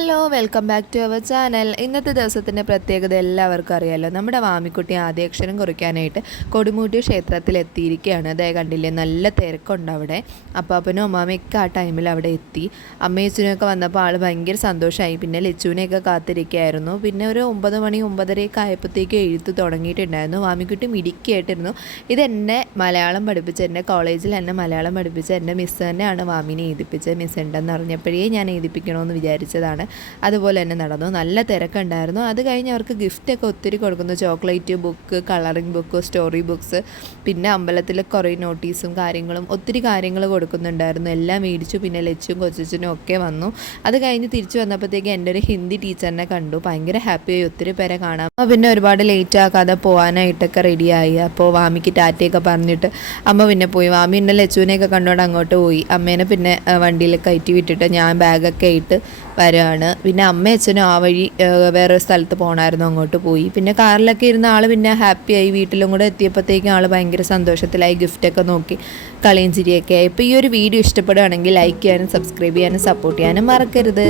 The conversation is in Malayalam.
Hello welcome back to our channel. ഇന്നത്തെ ദിവസത്തിൻ്റെ പ്രത്യേകത എല്ലാവർക്കും അറിയാമല്ലോ. നമ്മുടെ വാമിക്കുട്ടി ആദ്യാക്ഷരം കുറിക്കാനായിട്ട് കൊടുമൂട്ടി ക്ഷേത്രത്തിൽ എത്തിയിരിക്കുകയാണ്. അതേ കണ്ടില്ലേ, നല്ല തിരക്കുണ്ട് അവിടെ. അപ്പാപ്പനും അമ്മാമയൊക്കെ ആ ടൈമിൽ അവിടെ എത്തി. അമ്മയച്ചനൊക്കെ വന്നപ്പോൾ ആൾ ഭയങ്കര സന്തോഷമായി. പിന്നെ ലച്ചുവിനെയൊക്കെ കാത്തിരിക്കുകയായിരുന്നു. പിന്നെ ഒരു 9 മണി 9:30 ആയപ്പോഴത്തേക്ക് എഴുത്ത് തുടങ്ങിയിട്ടുണ്ടായിരുന്നു. വാമിക്കുട്ടി മിടുക്കിയായിട്ടിരുന്നു. ഇതെന്നെ മലയാളം പഠിപ്പിച്ച, എൻ്റെ കോളേജിൽ എന്നെ മലയാളം പഠിപ്പിച്ച എൻ്റെ മിസ്സ് തന്നെയാണ് വാമിനെ എഴുതിപ്പിച്ചത്. മിസ് ഉണ്ടെന്ന് അറിഞ്ഞപ്പോഴേ ഞാൻ എഴുതിപ്പിക്കണമെന്ന് വിചാരിച്ചതാണ്. അതുപോലെ തന്നെ നടന്നു. നല്ല തിരക്കുണ്ടായിരുന്നു. അത് കഴിഞ്ഞ് അവർക്ക് ഗിഫ്റ്റൊക്കെ ഒത്തിരി കൊടുക്കുന്നു. Chocolate, book, colouring book, story books, പിന്നെ അമ്പലത്തിൽ കുറേ നോട്ടീസും കാര്യങ്ങളും ഒത്തിരി കാര്യങ്ങൾ കൊടുക്കുന്നുണ്ടായിരുന്നു. എല്ലാം മേടിച്ചു. പിന്നെ ലച്ചും കൊച്ചനും ഒക്കെ വന്നു. അത് കഴിഞ്ഞ് തിരിച്ചു വന്നപ്പോഴത്തേക്ക് എൻ്റെ ഒരു ഹിന്ദി ടീച്ചറിനെ കണ്ടു. ഭയങ്കര ഹാപ്പിയായി, ഒത്തിരി പേരെ കാണാം. അപ്പോൾ പിന്നെ ഒരുപാട് ലേറ്റ് ആക്കാതെ പോകാനായിട്ടൊക്കെ റെഡിയായി. അപ്പോൾ വാമിക്ക് ടാറ്റയൊക്കെ പറഞ്ഞിട്ട് അമ്മ പിന്നെ പോയി. വാമി പിന്നെ ലച്ചുവിനെയൊക്കെ കണ്ടുകൊണ്ട് അങ്ങോട്ട് പോയി. അമ്മേനെ പിന്നെ വണ്ടിയിൽ കയറ്റി വിട്ടിട്ട് ഞാൻ ബാഗൊക്കെ ആയിട്ട് വരികയാണ്. പിന്നെ അമ്മയും അച്ഛനും ആ വഴി വേറെ സ്ഥലത്ത് പോകണമായിരുന്നു, അങ്ങോട്ട് പോയി. പിന്നെ കാറിലൊക്കെ ഇരുന്ന ആൾ പിന്നെ ഹാപ്പിയായി. വീട്ടിലും കൂടെ എത്തിയപ്പോഴത്തേക്കും ആൾ ഭയങ്കര സന്തോഷത്തിലായി. ഗിഫ്റ്റൊക്കെ നോക്കി കളിയും ചിരിയൊക്കെ ആയി. ഇപ്പോൾ ഈ ഒരു വീഡിയോ ഇഷ്ടപ്പെടുകയാണെങ്കിൽ ലൈക്ക് ചെയ്യാനും സബ്സ്ക്രൈബ് ചെയ്യാനും സപ്പോർട്ട് ചെയ്യാനും മറക്കരുത്.